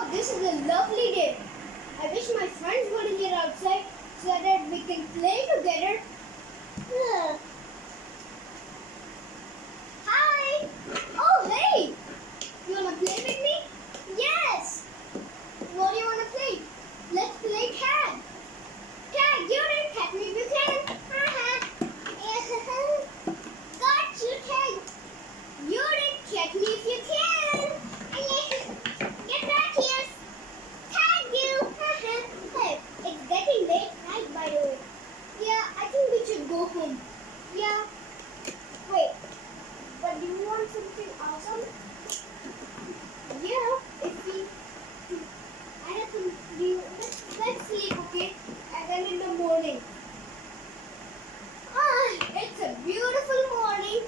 Wow, this is a lovely day. I wish my friends were here outside so that we can play together. Ugh. Hi! Oh, hey! You wanna play with me? Yes! What do you wanna play? Let's play tag. Tag, you didn't catch me if you can. Haha. Got you, tag. You didn't catch me if you can. Get back here. Tag you. Hey, it's getting late night by the way. Yeah, I think we should go home. Yeah. Wait, but do you want something awesome? Yeah, if we I have some let's sleep, okay? And then in the morning. It's a beautiful morning.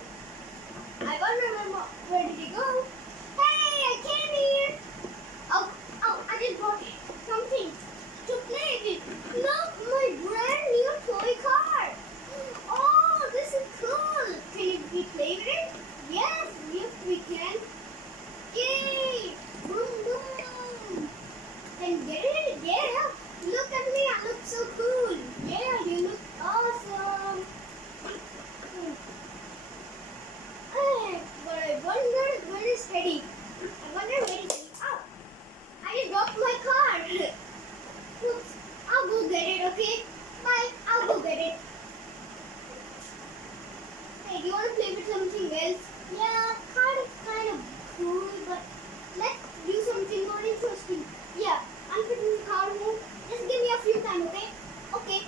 I don't remember where did he go? Hey, I came here. Oh, I just bought something to play with. Look, my brand new toy car. Oh, this is cool. Can we play with it? Yes, we can. Yay! Boom, boom. Then get it? Yeah. Look at me. I look so cool. Yeah, you look awesome. But I wonder where is Teddy. I wonder where is he. Oh, I just dropped my car. Oops. I'll go get it, okay? Bye. I'll go get it. Hey, do you want to play with something else? Yeah, car is kind of cool, but let's do something more interesting. Yeah, I'm putting the car home. Just give me a few time, okay? Okay.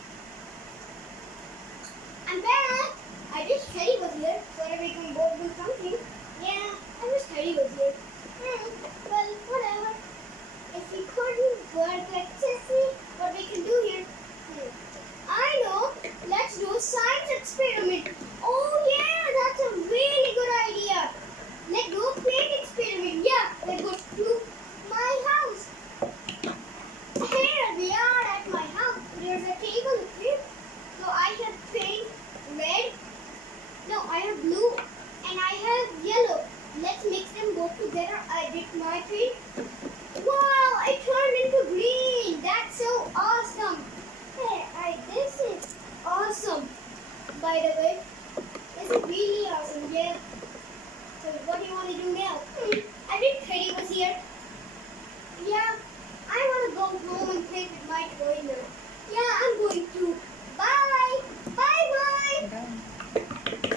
I'm back. I wish Teddy was here so that we can both do something. Yeah, I wish Teddy was here. Well, whatever. If we couldn't work like Sissy, what we can do here? I know. Let's do a science experiment. Oh yeah, that's a really good idea. Let's do a plane experiment. Yeah, let's go to my house. Here we are at my house. There's a table here. So I have paint red. No, I have blue and I have yellow. Let's mix them both together. I did my paint